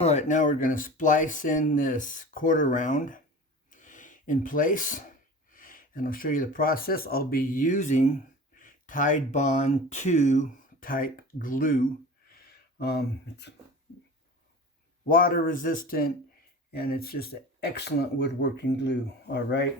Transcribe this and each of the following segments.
All right, now we're going to splice in this quarter round in place, and I'll show you the process. I'll be using Tide Bond 2 type glue. It's water resistant, and it's just an excellent woodworking glue. All right.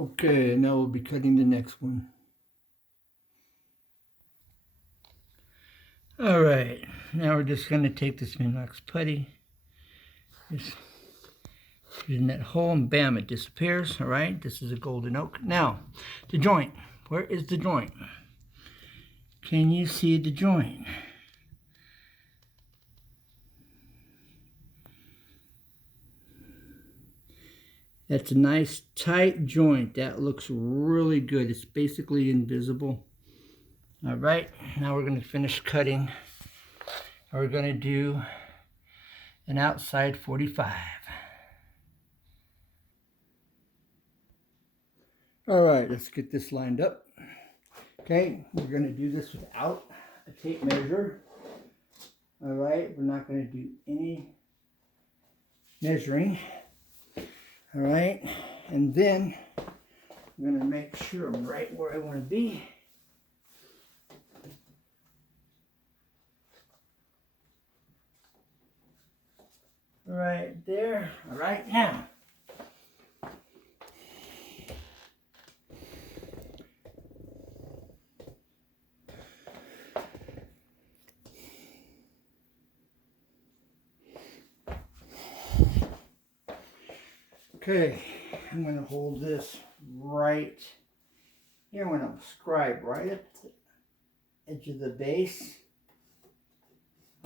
Okay, now we'll be cutting the next one. All right, now we're just going to take this Minox putty, just put it in that hole, and bam, it disappears. All right, this is a golden oak. Now, the joint. Where is the joint? Can you see the joint? That's a nice tight joint. That looks really good. It's basically invisible. All right, now we're going to finish cutting. We're going to do an outside 45. All right, let's get this lined up. Okay, we're going to do this without a tape measure. All right, we're not going to do any measuring. All right, and then I'm going to make sure I'm right where I want to be. Right there. All right, now. Okay, I'm going to hold this right here. I'm going to scribe right at the edge of the base.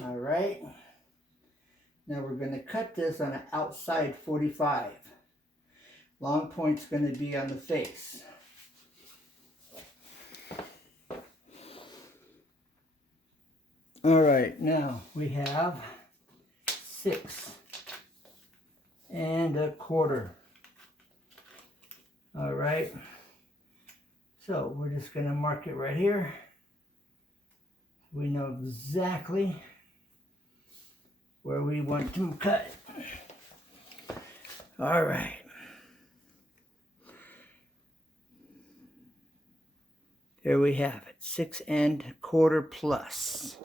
All right. Now we're going to cut this on an outside 45. Long point's going to be on the face. All right, now we have 6 1/4. All right, so we're just going to mark it right here. We know exactly where we want to cut. All right. There we have it, 6 1/4 plus.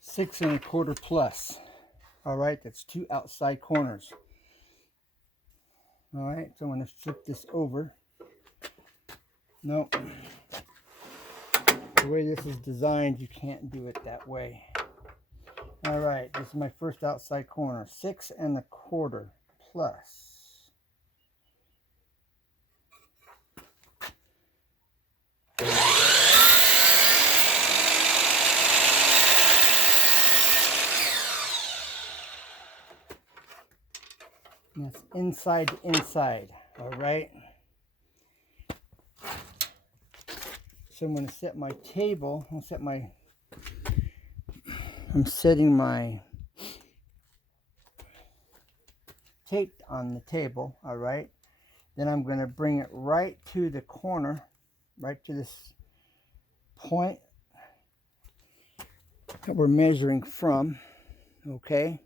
Six 1/4 plus. All right, that's 2 outside corners. All right, so I'm going to flip this over. Nope. The way this is designed, you can't do it that way. All right, this is my first outside corner. 6 1/4 plus. And that's inside to inside, all right? So I'm going to set my table. I'm setting my tape on the table, all right? Then I'm going to bring it right to the corner, right to this point that we're measuring from, okay?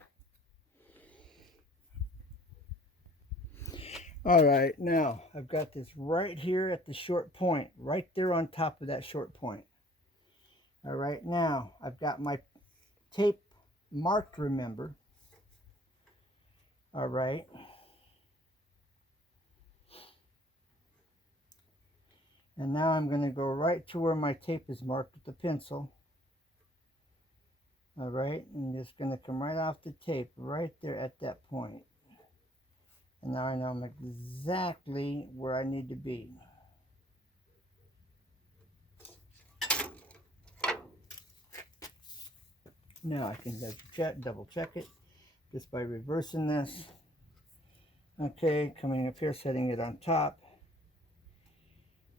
All right, now I've got this right here at the short point, right there on top of that short point. All right, now I've got my tape marked, remember. All right. And now I'm going to go right to where my tape is marked with the pencil. All right, and just going to come right off the tape right there at that point. And now I know I'm exactly where I need to be. Now I can double check it just by reversing this. Okay, coming up here, setting it on top.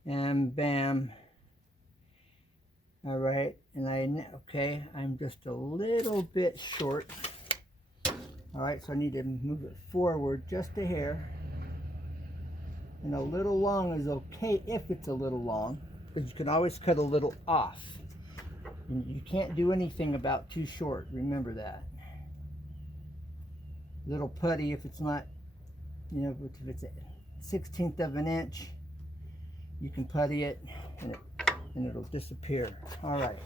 And bam. All right, and okay, I'm just a little bit short. All right, so I need to move it forward just a hair. And a little long is okay if it's a little long, but you can always cut a little off. And you can't do anything about too short, remember that. Little putty if it's not, you know, if it's a 1/16 of an inch, you can putty it and it'll disappear. All right.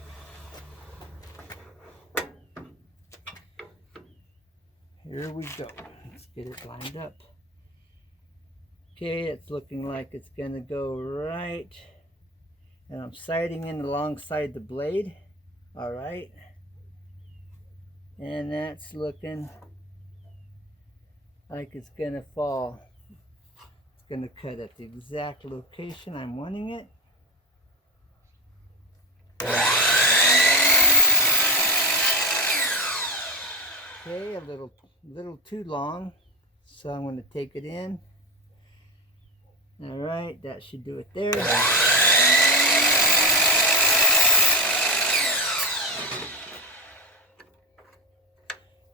Here we go. Let's get it lined up. Okay, it's looking like it's gonna go right And I'm sighting in alongside the blade. All right. And that's looking like it's gonna fall. It's gonna cut at the exact location I'm wanting it. Okay, a little too long. So I'm gonna take it in. All right, that should do it there.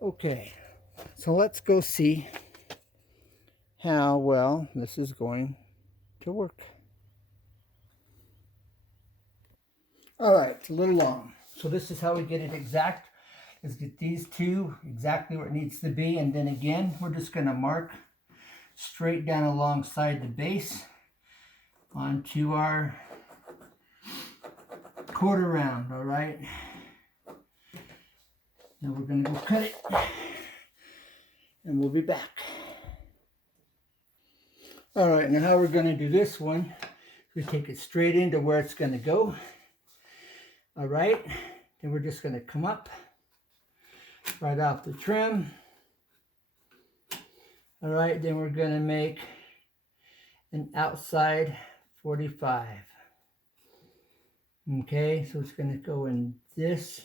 Okay, so let's go see how well this is going to work. All right, it's a little long. So this is how we get it exact. Is get these two exactly where it needs to be, and then again, we're just gonna mark straight down alongside the base onto our quarter round, all right? Now we're gonna go cut it, and we'll be back. All right, now how we're gonna do this one, we take it straight into where it's gonna go. All right, then we're just gonna come up right off the trim. All right, then we're gonna make an outside 45. Okay, so it's gonna go in this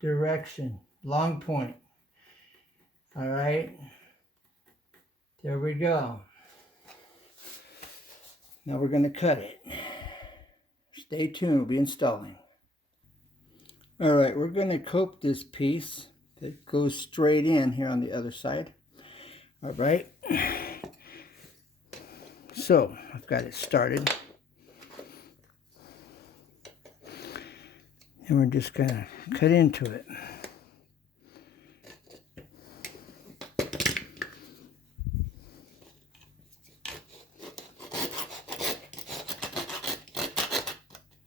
direction, long point. All right, there we go. Now we're gonna cut it. Stay tuned, we'll be installing. All right, we're gonna cope this piece that goes straight in here on the other side. All right, so I've got it started. And we're just gonna cut into it.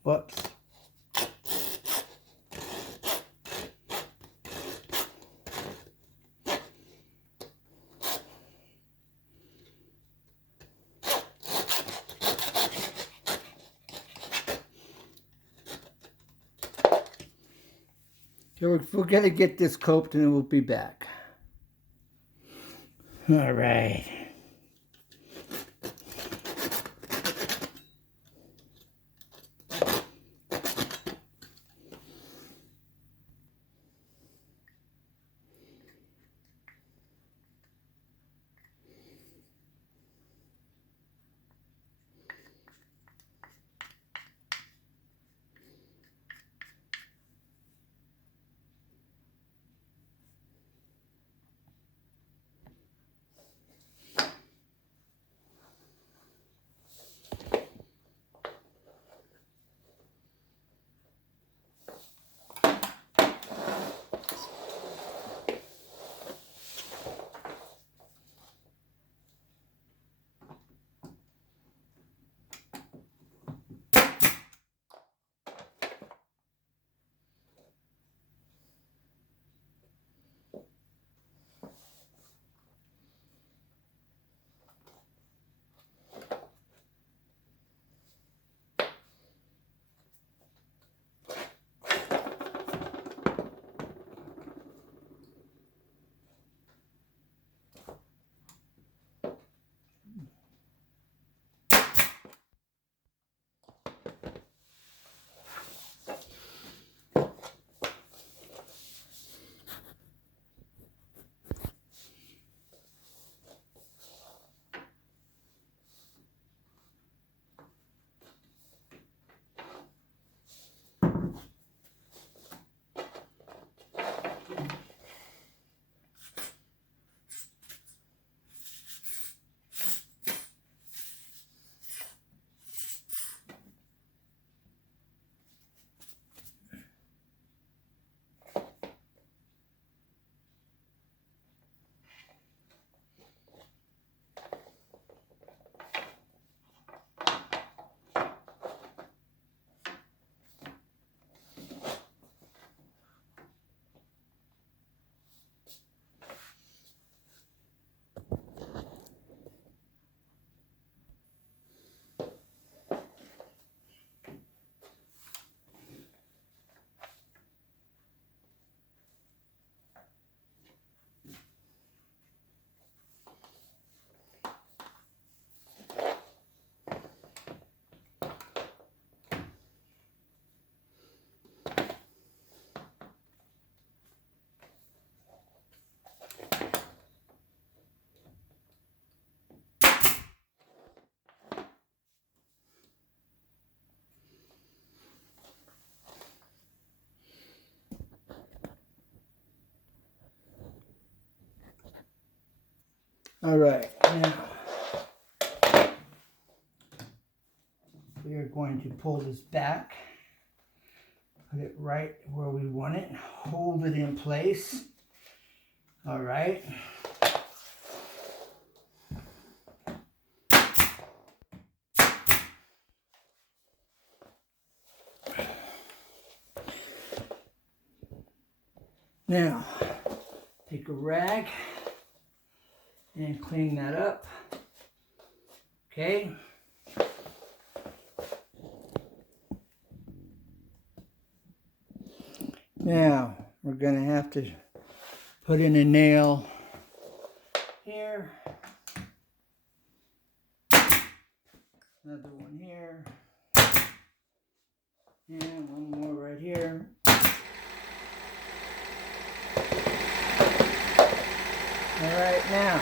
Whoops. So we're gonna get this coped and then we'll be back. All right. All right, now we are going to pull this back, put it right where we want it, hold it in place. All right. Now, take a rag and clean that up. Okay. Now, we're going to have to put in a nail here. Another one here. And one more right here. All right, now.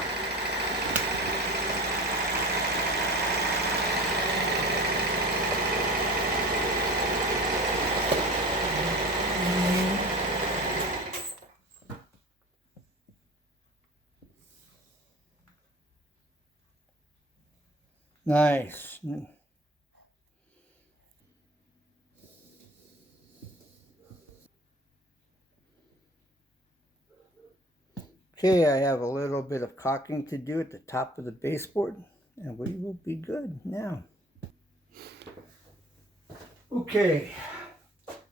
Nice. Okay, I have a little bit of caulking to do at the top of the baseboard, and we will be good now. Okay,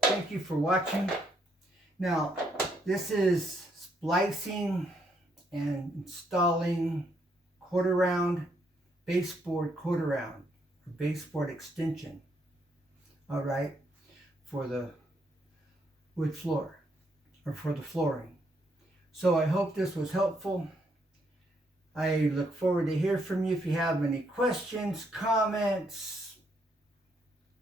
thank you for watching. Now, this is splicing and installing quarter round baseboard or baseboard extension, all right, for the wood floor or for the flooring. So I hope this was helpful. I look forward to hear from you. If you have any questions, comments,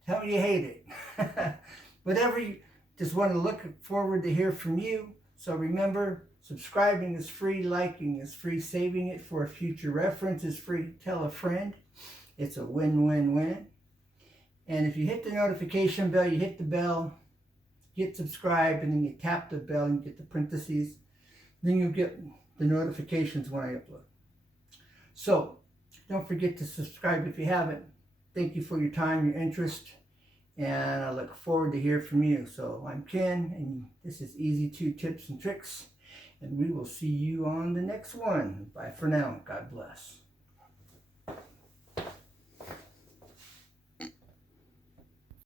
tell me you hate it. Whatever you just want to look forward to hear from you. So remember, subscribing is free, liking is free, saving it for a future reference is free. Tell a friend. It's a win-win-win. And if you hit the notification bell, you hit the bell, hit subscribe, and then you tap the bell and you get the parentheses. Then you'll get the notifications when I upload. So don't forget to subscribe if you haven't. Thank you for your time, your interest, and I look forward to hear from you. So I'm Ken, and this is Easy 2 Tips and Tricks, and we will see you on the next one. Bye for now. God bless.